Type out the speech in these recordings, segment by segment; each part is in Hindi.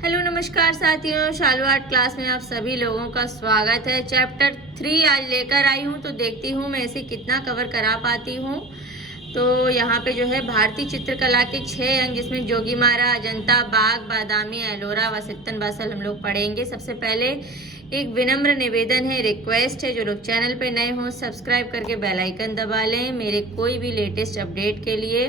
हेलो नमस्कार साथियों, शालू आर्ट क्लास में आप सभी लोगों का स्वागत है। चैप्टर 3 आज लेकर आई हूँ, तो देखती हूँ मैं इसे कितना कवर करा पाती हूँ। तो यहाँ पे जो है भारतीय चित्रकला के 6 अंग, जिसमें जोगीमारा, अजंता, बाग, बादामी, एलोरा व सित्तन बासल हम लोग पढ़ेंगे। सबसे पहले एक विनम्र निवेदन है, रिक्वेस्ट है, जो लोग चैनल पे नए हों सब्सक्राइब करके बेल आइकन दबा लें मेरे कोई भी लेटेस्ट अपडेट के लिए।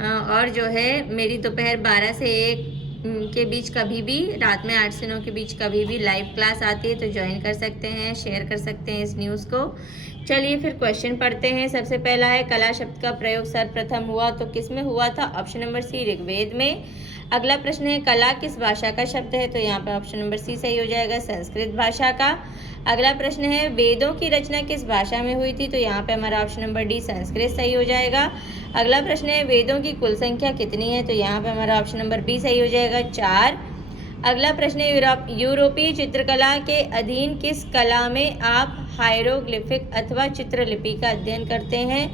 और जो है मेरी दोपहर 12 से 1 के बीच कभी भी, रात में 8 से 9 के बीच कभी भी लाइव क्लास आती है, तो ज्वाइन कर सकते हैं, शेयर कर सकते हैं इस न्यूज़ को। चलिए फिर क्वेश्चन पढ़ते हैं। सबसे पहला है, कला शब्द का प्रयोग सर्वप्रथम हुआ तो किस में हुआ था? ऑप्शन नंबर सी, ऋग्वेद में। अगला प्रश्न है, कला किस भाषा का शब्द है? तो यहाँ पे ऑप्शन नंबर सी सही हो जाएगा, संस्कृत भाषा का। अगला प्रश्न है, वेदों की रचना किस भाषा में हुई थी? तो यहाँ पे हमारा ऑप्शन नंबर डी संस्कृत सही हो जाएगा। अगला प्रश्न है, वेदों की कुल संख्या कितनी है? तो यहाँ पे हमारा ऑप्शन नंबर बी सही हो जाएगा, 4। अगला प्रश्न है, यूरोपीय चित्रकला के अधीन किस कला में आप हायरोग्लिफिक अथवा चित्रलिपि का अध्ययन करते हैं?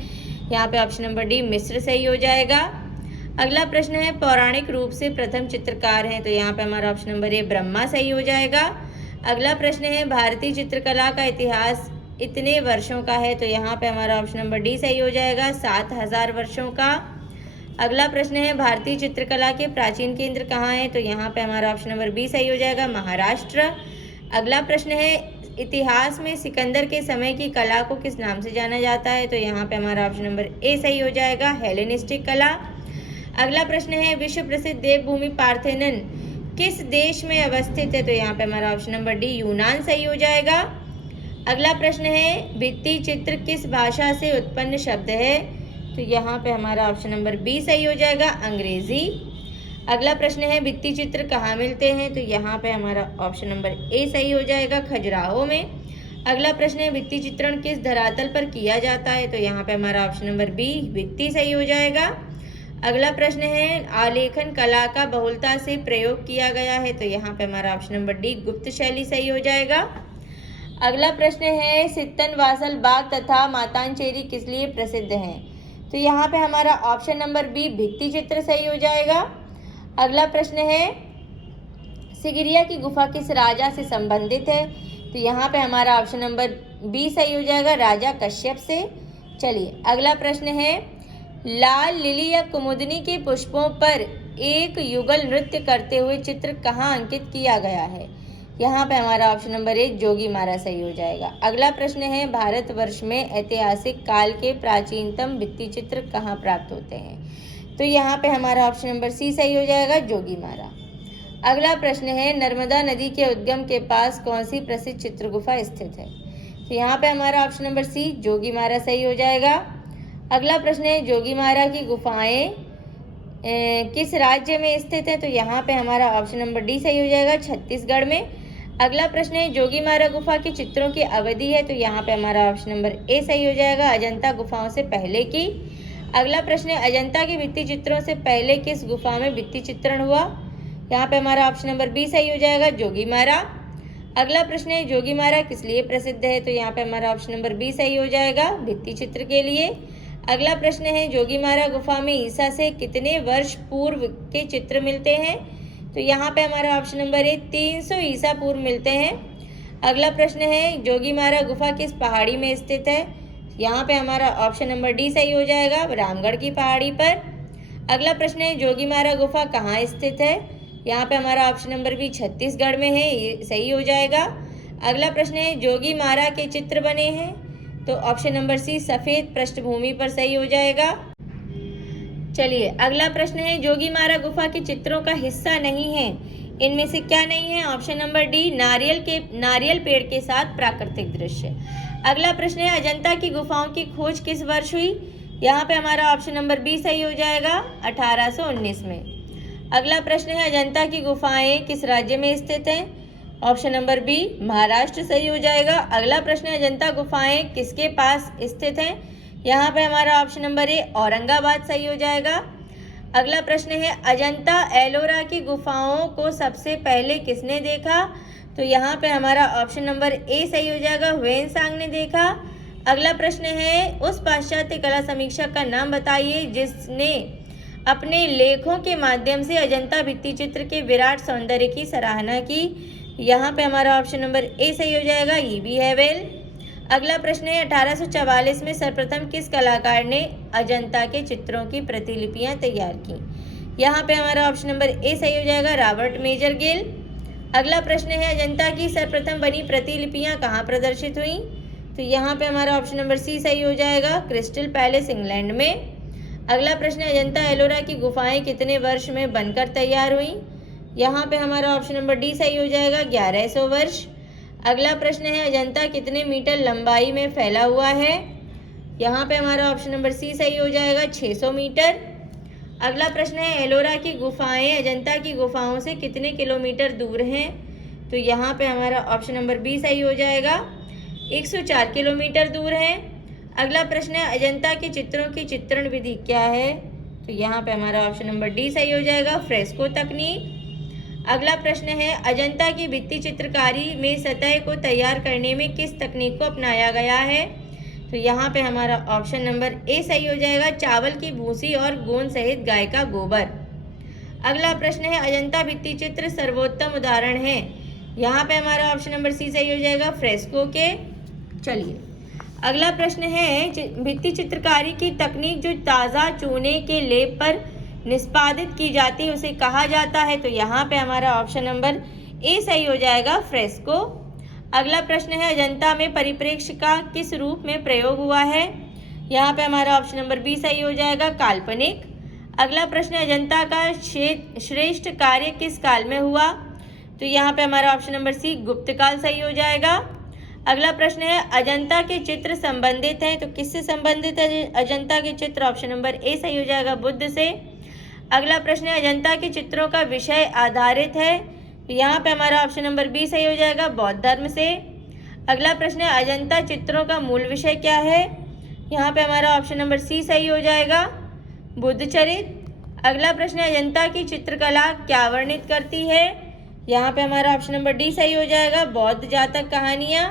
यहाँ पे ऑप्शन नंबर डी मिस्र सही हो जाएगा। अगला प्रश्न है, पौराणिक रूप से प्रथम चित्रकार हैं? तो यहाँ पे हमारा ऑप्शन नंबर ए ब्रह्मा सही हो जाएगा। अगला प्रश्न है, भारतीय चित्रकला का इतिहास इतने वर्षों का है? तो यहाँ पे हमारा ऑप्शन नंबर डी सही हो जाएगा, 7000 वर्षों का। अगला प्रश्न है, भारतीय चित्रकला के प्राचीन केंद्र कहाँ है? तो यहाँ पे हमारा ऑप्शन नंबर बी सही हो जाएगा, महाराष्ट्र। अगला प्रश्न है, इतिहास में सिकंदर के समय की कला को किस नाम से जाना जाता है? तो यहाँ पे हमारा ऑप्शन नंबर ए सही हो जाएगा, हेलेनिस्टिक कला। अगला प्रश्न है, विश्व प्रसिद्ध देवभूमि पार्थेनन किस देश में अवस्थित है? तो यहाँ पे हमारा ऑप्शन नंबर डी यूनान सही हो जाएगा। अगला प्रश्न है, भित्ति चित्र किस भाषा से उत्पन्न शब्द है? तो यहाँ पे हमारा ऑप्शन नंबर बी सही हो जाएगा, अंग्रेजी। अगला प्रश्न है, भित्ति चित्र कहाँ मिलते हैं? तो यहाँ पे हमारा ऑप्शन नंबर ए सही हो जाएगा, खजुराहो में। अगला प्रश्न है, भित्ति चित्रण किस धरातल पर किया जाता है? तो यहाँ पे हमारा ऑप्शन नंबर बी भित्ति सही हो जाएगा। अगला प्रश्न है, आलेखन कला का बहुलता से प्रयोग किया गया है? तो यहाँ पे हमारा ऑप्शन नंबर डी गुप्त शैली सही हो जाएगा। अगला प्रश्न है, सित्तन वासल, बाग तथा मातांचेरी किस लिए प्रसिद्ध हैं? तो यहाँ पे हमारा ऑप्शन नंबर बी भित्ति चित्र सही हो जाएगा। अगला प्रश्न है, सिगिरिया की गुफा किस राजा से संबंधित है? तो यहाँ पे हमारा ऑप्शन नंबर बी सही हो जाएगा, राजा कश्यप से। चलिए अगला प्रश्न है, लाल लिली या कुमुदनी के पुष्पों पर एक युगल नृत्य करते हुए चित्र कहाँ अंकित किया गया है? यहाँ पे हमारा ऑप्शन नंबर ए जोगीमारा सही हो जाएगा। अगला प्रश्न है, भारतवर्ष में ऐतिहासिक काल के प्राचीनतम भित्ति चित्र कहाँ प्राप्त होते हैं? तो यहाँ पे हमारा ऑप्शन नंबर सी सही हो जाएगा, जोगीमारा। अगला प्रश्न है, नर्मदा नदी के उद्गम के पास कौन सी प्रसिद्ध चित्र गुफा स्थित है? तो यहाँ पे हमारा ऑप्शन नंबर सी जोगीमारा सही हो जाएगा। अगला प्रश्न है, जोगीमारा की गुफाएं किस राज्य में स्थित है? तो यहाँ पे हमारा ऑप्शन नंबर डी सही हो जाएगा, छत्तीसगढ़ में। अगला प्रश्न है, जोगीमारा गुफा के चित्रों की अवधि है? तो यहाँ पे हमारा ऑप्शन नंबर ए सही हो जाएगा, अजंता गुफाओं से पहले की। अगला प्रश्न है, अजंता के भित्ति चित्रों से पहले किस गुफा में भित्ति चित्रण हुआ? यहाँ पे हमारा ऑप्शन नंबर बी सही हो जाएगा, जोगीमारा। अगला प्रश्न है, जोगीमारा किस लिए प्रसिद्ध है? तो यहाँ पे हमारा ऑप्शन नंबर बी सही हो जाएगा, भित्ति चित्र के लिए। अगला प्रश्न है, जोगीमारा गुफा में ईसा से कितने वर्ष पूर्व के चित्र मिलते हैं? तो यहाँ पे हमारा ऑप्शन नंबर ए 300 ईसा पूर्व मिलते हैं। अगला प्रश्न है, जोगीमारा गुफा किस पहाड़ी में स्थित है? यहाँ पे हमारा ऑप्शन नंबर डी सही हो जाएगा, रामगढ़ की पहाड़ी पर। अगला प्रश्न है, जोगीमारा गुफा कहाँ स्थित है? यहाँ पे हमारा ऑप्शन नंबर बी छत्तीसगढ़ में है, ये सही हो जाएगा। अगला प्रश्न है, जोगीमारा के चित्र बने हैं? तो ऑप्शन नंबर सी सफेद पृष्ठभूमि पर सही हो जाएगा। चलिए अगला प्रश्न है, जोगीमारा गुफा के चित्रों का हिस्सा नहीं है, इनमें से क्या नहीं है? ऑप्शन नंबर डी नारियल पेड़ के साथ प्राकृतिक दृश्य। अगला प्रश्न है, अजंता की गुफाओं की खोज किस वर्ष हुई? यहाँ पे हमारा ऑप्शन नंबर बी सही हो जाएगा, 1819 में। अगला प्रश्न है, अजंता की गुफाएं किस राज्य में स्थित हैं? ऑप्शन नंबर बी महाराष्ट्र सही हो जाएगा। अगला प्रश्न है, अजंता गुफाएं किसके पास स्थित हैं? यहाँ पे हमारा ऑप्शन नंबर ए औरंगाबाद सही हो जाएगा। अगला प्रश्न है, अजंता एलोरा की गुफाओं को सबसे पहले किसने देखा? तो यहाँ पे हमारा ऑप्शन नंबर ए सही हो जाएगा, ह्वेनसांग ने देखा। अगला प्रश्न है, उस पाश्चात्य कला समीक्षक का नाम बताइए जिसने अपने लेखों के माध्यम से अजंता भित्ति चित्र के विराट सौंदर्य की सराहना की। यहाँ पे हमारा ऑप्शन नंबर ए सही हो जाएगा, ईवी हैवेल। अगला प्रश्न है 1844 में सर्वप्रथम किस कलाकार ने अजंता के चित्रों की प्रतिलिपियां तैयार की। यहाँ पे हमारा ऑप्शन नंबर ए सही हो जाएगा, रॉबर्ट मेजर गिल। अगला प्रश्न है अजंता की सर्वप्रथम बनी प्रतिलिपियां कहाँ प्रदर्शित हुई। तो यहाँ पे हमारा ऑप्शन नंबर सी सही हो जाएगा, क्रिस्टल पैलेस इंग्लैंड में। अगला प्रश्न है अजंता एलोरा की गुफाएं कितने वर्ष में बनकर तैयार हुई। यहाँ पे हमारा ऑप्शन नंबर डी सही हो जाएगा, 1100 वर्ष। अगला प्रश्न है अजंता कितने मीटर लंबाई में फैला हुआ है। यहाँ पे हमारा ऑप्शन नंबर सी सही हो जाएगा, 600 मीटर। अगला प्रश्न है एलोरा की गुफाएं अजंता की गुफाओं से कितने किलोमीटर दूर हैं। तो यहाँ पे हमारा ऑप्शन नंबर बी सही हो जाएगा, 104 किलोमीटर दूर है। अगला प्रश्न है अजंता के चित्रों की चित्रण विधि क्या है। तो यहाँ पे हमारा ऑप्शन नंबर डी सही हो जाएगा, फ्रेस्को तकनीक। अगला प्रश्न है अजंता की भित्ति चित्रकारी में सतह को तैयार करने में किस तकनीक को अपनाया गया है। तो यहाँ पे हमारा ऑप्शन नंबर ए सही हो जाएगा, चावल की भूसी और गोंद सहित गाय का गोबर। अगला प्रश्न है अजंता भित्ति चित्र सर्वोत्तम उदाहरण है। यहाँ पे हमारा ऑप्शन नंबर सी सही हो जाएगा, फ्रेस्को के। चलिए अगला प्रश्न है भित्ति चित्रकारी की तकनीक जो ताज़ा चूने के लेप पर निष्पादित की जाती है उसे कहा जाता है। तो यहाँ पे हमारा ऑप्शन नंबर ए सही हो जाएगा, फ्रेस्को। अगला प्रश्न है अजंता में परिप्रेक्ष्य का किस रूप में प्रयोग हुआ है। यहाँ पे हमारा ऑप्शन नंबर बी सही हो जाएगा, काल्पनिक। अगला प्रश्न है अजंता का श्रेष्ठ कार्य किस काल में हुआ। तो यहाँ पे हमारा ऑप्शन नंबर सी गुप्त काल सही हो जाएगा। अगला प्रश्न है अजंता के चित्र संबंधित हैं तो किससे संबंधित है अजंता के चित्र। ऑप्शन नंबर ए सही हो जाएगा, बुद्ध से। अगला प्रश्न है अजंता के चित्रों का विषय आधारित है। यहाँ पे हमारा ऑप्शन नंबर बी सही हो जाएगा, बौद्ध धर्म से। अगला प्रश्न है अजंता चित्रों का मूल विषय क्या है। यहाँ पे हमारा ऑप्शन नंबर सी सही हो जाएगा, बुद्ध चरित। अगला प्रश्न है अजंता की चित्रकला क्या वर्णित करती है। यहाँ पे हमारा ऑप्शन नंबर डी सही हो जाएगा, बौद्ध जातक कहानियाँ।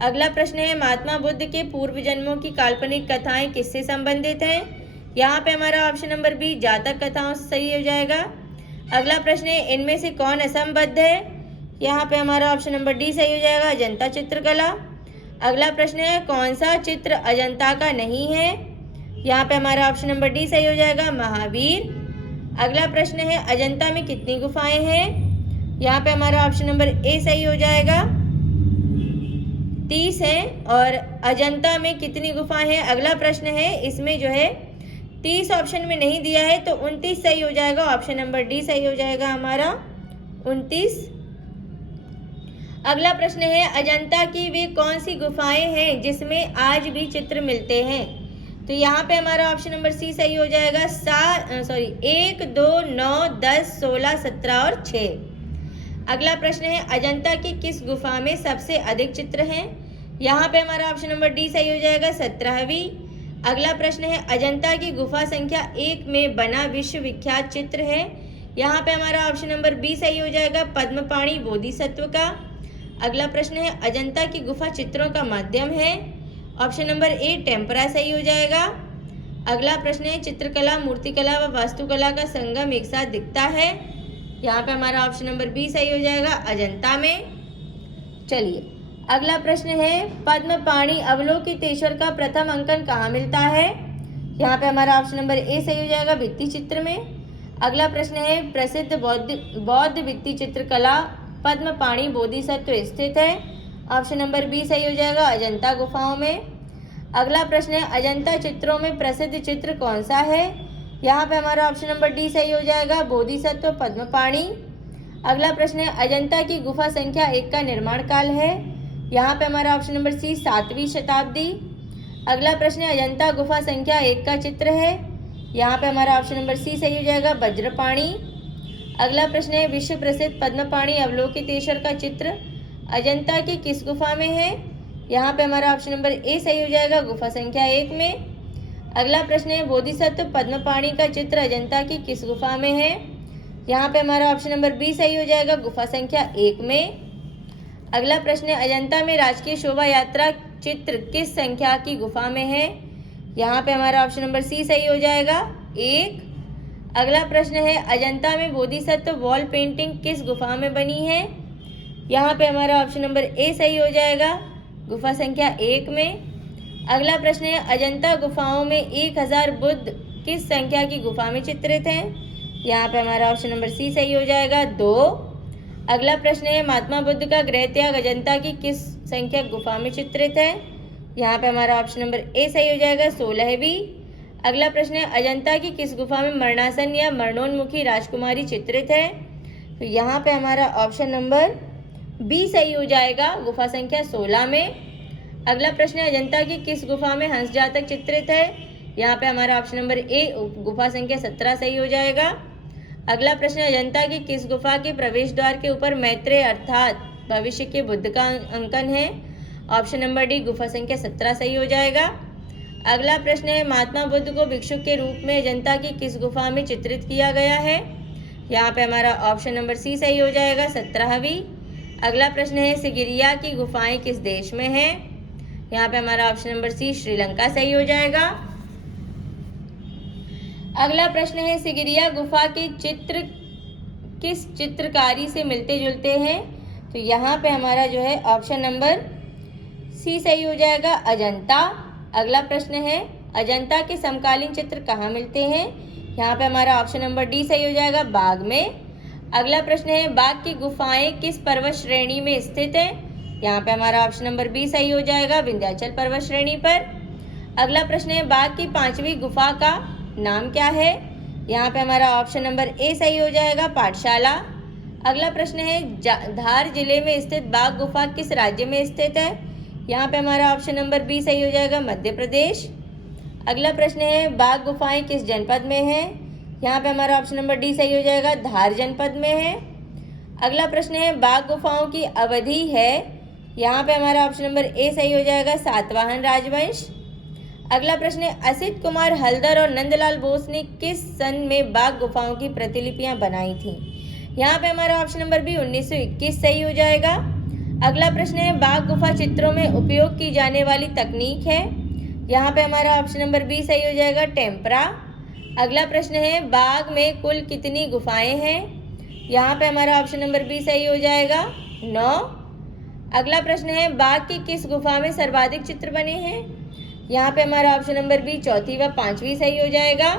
अगला प्रश्न है महात्मा बुद्ध के पूर्व जन्मों की काल्पनिक कथाएं किससे संबंधित हैं। यहाँ पे हमारा ऑप्शन नंबर बी जातक कथाओं से सही हो जाएगा। अगला प्रश्न है इनमें से कौन असंबद्ध है। यहाँ पे हमारा ऑप्शन नंबर डी सही हो जाएगा, अजंता चित्रकला। अगला प्रश्न है कौन सा चित्र अजंता का नहीं है। यहाँ पे हमारा ऑप्शन नंबर डी सही हो जाएगा, महावीर। अगला प्रश्न है अजंता में कितनी गुफाएं हैं। यहाँ पे हमारा ऑप्शन नंबर ए सही हो जाएगा, 30 है। और अजंता में कितनी गुफाएं हैं। अगला प्रश्न है इसमें जो है 30 ऑप्शन में नहीं दिया है तो 29 सही हो जाएगा, ऑप्शन नंबर डी सही हो जाएगा हमारा 29। अगला प्रश्न है अजंता की वे कौन सी गुफाएं हैं जिसमें आज भी चित्र मिलते हैं। तो यहाँ पे हमारा ऑप्शन नंबर सी सही हो जाएगा, 1, 2, 9, 10, 16, 17 और 6। अगला प्रश्न है अजंता की किस गुफा में सबसे अधिक चित्र हैं। यहाँ पे हमारा ऑप्शन नंबर डी सही हो जाएगा, 17वीं। अगला प्रश्न है अजंता की गुफा संख्या 1 में बना विश्व विख्यात चित्र है। यहाँ पे हमारा ऑप्शन नंबर बी सही हो जाएगा, पद्मपाणि बोधिसत्व का। अगला प्रश्न है अजंता की गुफा चित्रों का माध्यम है। ऑप्शन नंबर ए टेम्परा सही हो जाएगा। अगला प्रश्न है चित्रकला मूर्तिकला व वास्तुकला का संगम एक साथ दिखता है। यहाँ पे हमारा ऑप्शन नंबर बी सही हो जाएगा, अजंता में। चलिए अगला प्रश्न है पद्मपाणि अवलोकितेश्वर का प्रथम अंकन कहाँ मिलता है। यहाँ पे हमारा ऑप्शन नंबर ए सही हो जाएगा, भित्ति चित्र में। अगला प्रश्न है प्रसिद्ध बौद्ध भित्ति चित्रकला पद्मपाणि बोधिसत्व स्थित है। ऑप्शन नंबर बी सही हो जाएगा, अजंता गुफाओं में। अगला प्रश्न है अजंता चित्रों में प्रसिद्ध चित्र कौन सा है। यहाँ पे हमारा ऑप्शन नंबर डी सही हो जाएगा, बोधिसत्व पद्मपाणि। अगला प्रश्न है अजंता की गुफा संख्या 1 का निर्माण काल है। यहाँ पे हमारा ऑप्शन नंबर सी 7वीं शताब्दी। अगला प्रश्न है अजंता गुफा संख्या 1 का चित्र है। यहाँ पे हमारा ऑप्शन नंबर सी सही हो जाएगा, वज्रपाणि। अगला प्रश्न है विश्व प्रसिद्ध पद्मपाणि अवलोकितेश्वर का चित्र अजंता की किस गुफा में है। यहाँ पे हमारा ऑप्शन नंबर ए सही हो जाएगा, गुफा संख्या 1 में। अगला प्रश्न है बोधिसत्व पद्मपाणि का चित्र अजंता की किस गुफा में है। यहाँ पे हमारा ऑप्शन नंबर बी सही हो जाएगा, गुफा संख्या 1 में। अगला प्रश्न है अजंता में राजकीय शोभा यात्रा चित्र किस संख्या की गुफा में है। यहाँ पे हमारा ऑप्शन नंबर सी सही हो जाएगा, 1। अगला प्रश्न है अजंता में बोधिसत्व वॉल पेंटिंग किस गुफा में बनी है? यहाँ पे हमारा ऑप्शन नंबर ए सही हो जाएगा, गुफा संख्या 1 में। अगला प्रश्न है अजंता गुफाओं में 1000 बुद्ध किस संख्या की गुफा में चित्रित हैं? यहाँ पे हमारा ऑप्शन नंबर सी सही हो जाएगा, 2। अगला प्रश्न है महात्मा बुद्ध का गृह त्याग अजंता की किस संख्या गुफा में चित्रित है? यहाँ पे हमारा ऑप्शन नंबर ए सही हो जाएगा, 16वीं। अगला प्रश्न है अजंता की किस गुफा में मरणासन या मरणोन्मुखी राजकुमारी चित्रित है? तो यहाँ पे हमारा ऑप्शन नंबर बी सही हो जाएगा, गुफा संख्या 16 में। अगला प्रश्न है अजंता की किस गुफा में हंस जातक चित्रित है? यहाँ पे हमारा ऑप्शन नंबर ए गुफा संख्या 17 सही हो जाएगा। अगला प्रश्न है अजंता की किस गुफा के प्रवेश द्वार के ऊपर मैत्रेय अर्थात भविष्य के बुद्ध का अंकन है? ऑप्शन नंबर डी गुफा संख्या 17 सही हो जाएगा। अगला प्रश्न है महात्मा बुद्ध को भिक्षुक के रूप में अजंता की किस गुफा में चित्रित किया गया है? यहाँ पे हमारा ऑप्शन नंबर सी सही हो जाएगा, 17वीं। अगला प्रश्न है सिगिरिया की गुफाएं किस देश में है? यहाँ पे हमारा ऑप्शन नंबर सी श्रीलंका सही हो जाएगा। अगला प्रश्न है सिगिरिया गुफा के चित्र किस चित्रकारी से मिलते जुलते हैं? तो यहाँ पे हमारा जो है ऑप्शन नंबर सी सही हो जाएगा, अजंता। अगला प्रश्न है अजंता के समकालीन चित्र कहाँ मिलते हैं? यहाँ पे हमारा ऑप्शन नंबर डी सही हो जाएगा, बाग में। अगला प्रश्न है बाघ की गुफाएं किस पर्वत श्रेणी में स्थित है? यहाँ पे हमारा ऑप्शन नंबर बी सही हो जाएगा, विंध्याचल पर्वत श्रेणी पर। अगला प्रश्न है बाघ की 5वीं गुफा का नाम क्या है? यहाँ पे हमारा ऑप्शन नंबर ए सही हो जाएगा, पाठशाला। अगला प्रश्न है धार जिले में स्थित बाघ गुफा किस राज्य में स्थित है? यहाँ पे हमारा ऑप्शन नंबर बी सही हो जाएगा, मध्य प्रदेश। अगला प्रश्न है बाघ गुफाएं किस जनपद में है? यहाँ पे हमारा ऑप्शन नंबर डी सही हो जाएगा, धार जनपद में है। अगला प्रश्न है बाघ गुफाओं की अवधि है? यहाँ पे हमारा ऑप्शन नंबर ए सही हो जाएगा, सातवाहन राजवंश। अगला प्रश्न है असित कुमार हल्दर और नंदलाल बोस ने किस सन में बाघ गुफाओं की प्रतिलिपियां बनाई थी? यहाँ पे हमारा ऑप्शन नंबर बी 1921 सही हो जाएगा। अगला प्रश्न है बाघ गुफा चित्रों में उपयोग की जाने वाली तकनीक है? यहाँ पे हमारा ऑप्शन नंबर बी सही हो जाएगा, टेम्परा। अगला प्रश्न है बाघ में कुल कितनी गुफाएं हैं? यहाँ पे हमारा ऑप्शन नंबर बी सही हो जाएगा, 9। अगला प्रश्न है बाघ की किस गुफा में सर्वाधिक चित्र बने हैं? यहाँ पे हमारा ऑप्शन नंबर बी 4वीं व 5वीं सही हो जाएगा।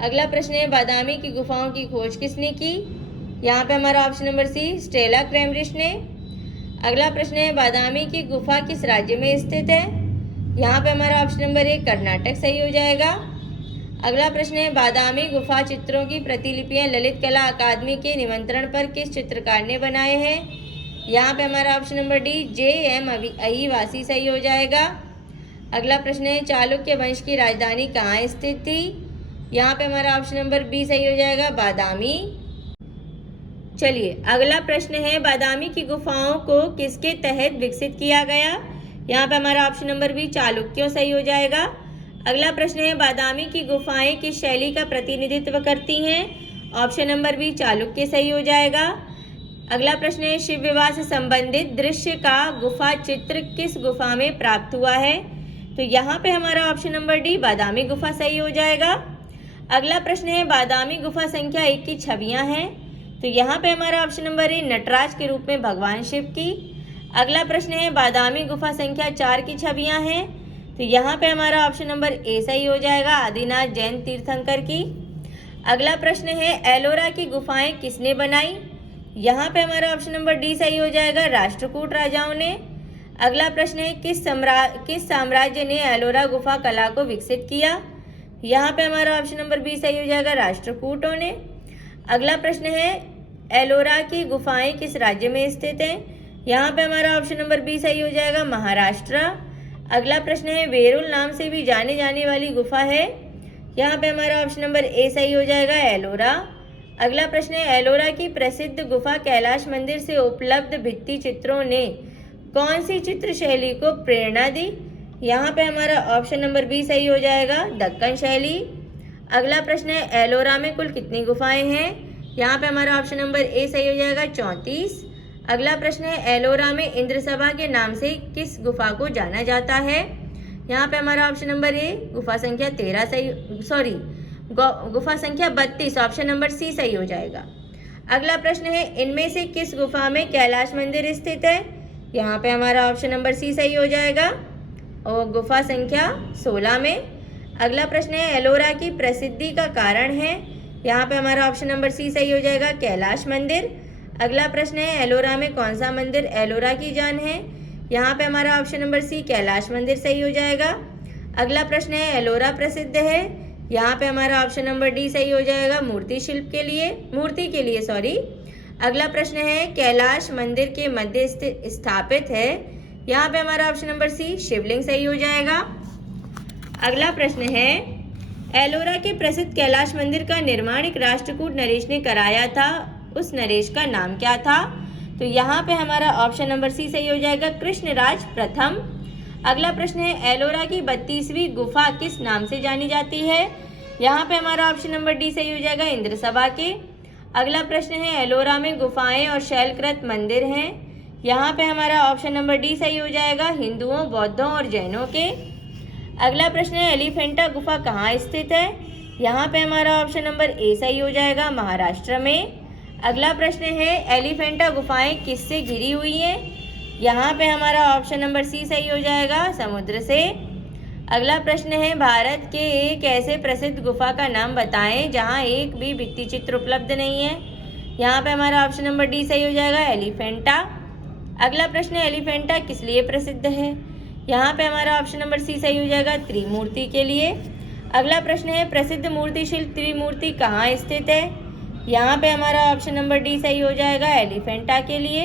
अगला प्रश्न है बादामी की गुफाओं की खोज किसने की? यहाँ पे हमारा ऑप्शन नंबर सी स्टेला क्रेमरिश ने। अगला प्रश्न है बादामी की गुफा किस राज्य में स्थित है? यहाँ पे हमारा ऑप्शन नंबर ए कर्नाटक सही हो जाएगा। अगला प्रश्न है बादामी गुफा चित्रों की प्रतिलिपियां ललित कला अकादमी के निमंत्रण पर किस चित्रकार ने बनाए हैं? यहाँ पे हमारा option number D JM Ahivasi सही हो जाएगा। अगला प्रश्न है चालुक्य वंश की राजधानी कहाँ स्थित थी? यहाँ पे हमारा ऑप्शन नंबर बी सही हो जाएगा, बादामी। चलिए अगला प्रश्न है बादामी की गुफाओं को किसके तहत विकसित किया गया? यहाँ पे हमारा ऑप्शन नंबर बी चालुक्यों सही हो जाएगा। अगला प्रश्न है बादामी की गुफाएं किस शैली का प्रतिनिधित्व करती हैं? ऑप्शन नंबर बी चालुक्य सही हो जाएगा। अगला प्रश्न है शिव विवाह से संबंधित दृश्य का गुफा चित्र किस गुफा में प्राप्त हुआ है? तो यहाँ पे हमारा ऑप्शन नंबर डी बादामी गुफा सही हो जाएगा। अगला प्रश्न है बादामी गुफा संख्या 1 की छवियां हैं? तो यहाँ पे हमारा ऑप्शन नंबर ए नटराज के रूप में भगवान शिव की। अगला प्रश्न है बादामी गुफा संख्या 4 की छवियां हैं? तो यहाँ पे हमारा ऑप्शन नंबर ए सही हो जाएगा, आदिनाथ जैन तीर्थंकर की। अगला प्रश्न है एलोरा की गुफाएं किसने बनाई? यहाँ पे हमारा ऑप्शन नंबर डी सही हो जाएगा, राष्ट्रकूट राजाओं ने। अगला प्रश्न है किस साम्राज्य ने एलोरा गुफा कला को विकसित किया? यहाँ पे हमारा ऑप्शन नंबर बी सही हो जाएगा, राष्ट्रकूटों ने। अगला प्रश्न है एलोरा की गुफाएं किस राज्य में स्थित हैं? यहाँ पे हमारा ऑप्शन नंबर बी सही हो जाएगा, महाराष्ट्र। अगला प्रश्न है वेरुल नाम से भी जाने जाने वाली गुफा है? यहाँ पे हमारा ऑप्शन नंबर ए सही हो जाएगा, एलोरा। अगला प्रश्न है एलोरा की प्रसिद्ध गुफा कैलाश मंदिर से उपलब्ध भित्ति चित्रों ने कौन सी चित्र शैली को प्रेरणा दी? यहाँ पे हमारा ऑप्शन नंबर बी सही हो जाएगा, दक्कन शैली। अगला प्रश्न है एलोरा में कुल कितनी गुफाएं हैं? यहाँ पे हमारा ऑप्शन नंबर ए सही हो जाएगा, 34। अगला प्रश्न है एलोरा में इंद्रसभा के नाम से किस गुफा को जाना जाता है? यहाँ पे हमारा ऑप्शन नंबर ए गुफा संख्या 13 सही गुफा संख्या 32, ऑप्शन नंबर सी सही हो जाएगा। अगला प्रश्न है, इनमें से किस गुफा में कैलाश मंदिर स्थित है? यहाँ पे हमारा ऑप्शन नंबर सी सही हो जाएगा और गुफा संख्या 16 में। अगला प्रश्न है, एलोरा की प्रसिद्धि का कारण है? यहाँ पे हमारा ऑप्शन नंबर सी सही हो जाएगा, कैलाश मंदिर। अगला प्रश्न है, एलोरा में कौन सा मंदिर एलोरा की जान है? यहाँ पे हमारा ऑप्शन नंबर सी कैलाश मंदिर सही हो जाएगा। अगला प्रश्न है, एलोरा प्रसिद्ध है? यहाँ पे हमारा ऑप्शन नंबर डी सही हो जाएगा, मूर्ति के लिए सॉरी। अगला प्रश्न है, कैलाश मंदिर के मध्य स्थापित है? यहाँ पे हमारा ऑप्शन नंबर सी शिवलिंग सही हो जाएगा। अगला प्रश्न है, एलोरा के प्रसिद्ध कैलाश मंदिर का निर्माण एक राष्ट्रकूट नरेश ने कराया था, उस नरेश का नाम क्या था? तो यहाँ पे हमारा ऑप्शन नंबर सी सही हो जाएगा, कृष्णराज प्रथम। अगला प्रश्न है, एलोरा की 32वीं गुफा किस नाम से जानी जाती है? यहाँ पे हमारा ऑप्शन नंबर डी सही हो जाएगा, इंद्रसभा के। अगला प्रश्न है, एलोरा में गुफाएं और शैलकृत मंदिर हैं? यहाँ पे हमारा ऑप्शन नंबर डी सही हो जाएगा, हिंदुओं, बौद्धों और जैनों के। अगला प्रश्न है, एलिफेंटा गुफा कहाँ स्थित है? यहाँ पे हमारा ऑप्शन नंबर ए सही हो जाएगा, महाराष्ट्र में। अगला प्रश्न है, एलिफेंटा गुफाएं किससे घिरी हुई हैं? यहाँ पे हमारा ऑप्शन नंबर सी सही हो जाएगा, समुद्र से। अगला प्रश्न है, भारत के एक ऐसे प्रसिद्ध गुफा का नाम बताएं जहाँ एक भी भित्ति चित्र उपलब्ध नहीं है? यहाँ पे हमारा ऑप्शन नंबर डी सही हो जाएगा, एलिफेंटा। अगला प्रश्न है, एलिफेंटा किस लिए प्रसिद्ध है? यहाँ पे हमारा ऑप्शन नंबर सी सही हो जाएगा, त्रिमूर्ति के लिए। अगला प्रश्न है, प्रसिद्ध मूर्तिशिल्प त्रिमूर्ति कहाँ स्थित है? यहाँ पे हमारा ऑप्शन नंबर डी सही हो जाएगा, एलिफेंटा के लिए,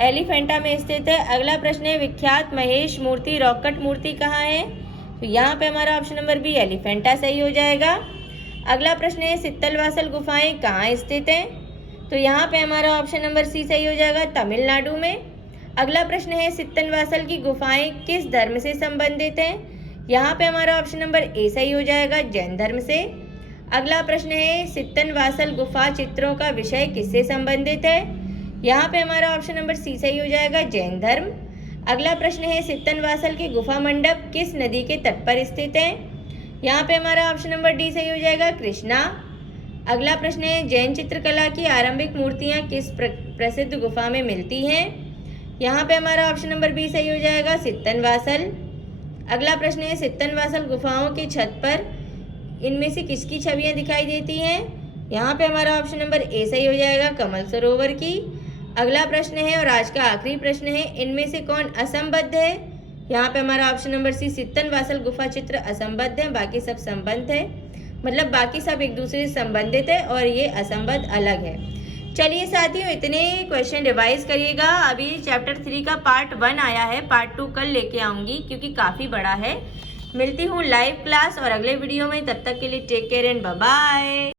एलिफेंटा में स्थित है। अगला प्रश्न है, विख्यात महेश मूर्ति रॉकेट मूर्ति कहाँ है? तो यहाँ पे हमारा ऑप्शन नंबर बी एलिफेंटा सही हो जाएगा। अगला प्रश्न है, सित्तलवासल गुफाएं कहाँ स्थित हैं? तो यहाँ पे हमारा ऑप्शन नंबर सी सही हो जाएगा, तमिलनाडु में। अगला प्रश्न है, सित्तलवासल की गुफाएं किस धर्म से संबंधित हैं? यहाँ पे हमारा ऑप्शन नंबर ए सही हो जाएगा, जैन धर्म से। अगला प्रश्न है, सित्तलवासल गुफा चित्रों का विषय किससे संबंधित है? यहाँ पे हमारा ऑप्शन नंबर सी सही हो जाएगा, जैन धर्म। अगला प्रश्न है, सित्तलवासल के गुफा मंडप किस नदी के तट पर स्थित है? यहाँ पे हमारा ऑप्शन नंबर डी सही हो जाएगा, कृष्णा। अगला प्रश्न है, जैन चित्रकला की आरंभिक मूर्तियाँ किस प्रसिद्ध गुफा में मिलती हैं? यहाँ पे हमारा ऑप्शन नंबर बी सही हो जाएगा, सित्तलवासल। अगला प्रश्न है, सित्तलवासल गुफाओं की छत पर इनमें से किसकी छवियाँ दिखाई देती हैं? यहाँ पे हमारा ऑप्शन नंबर ए सही हो जाएगा, कमल सरोवर की। अगला प्रश्न है और आज का आखिरी प्रश्न है, इनमें से कौन असंबद्ध है? यहाँ पे हमारा ऑप्शन नंबर सी सित्तलवासल गुफा चित्र असंबद्ध है, बाकी सब संबद्ध है, मतलब बाकी सब एक दूसरे से संबंधित है और ये असंबद्ध अलग है। चलिए साथियों, इतने क्वेश्चन रिवाइज करिएगा। अभी चैप्टर 3 का पार्ट 1 आया है, पार्ट 2 कल लेके आऊँगी क्योंकि काफ़ी बड़ा है। मिलती हूँ लाइव क्लास और अगले वीडियो में, तब तक के लिए take care and bye bye.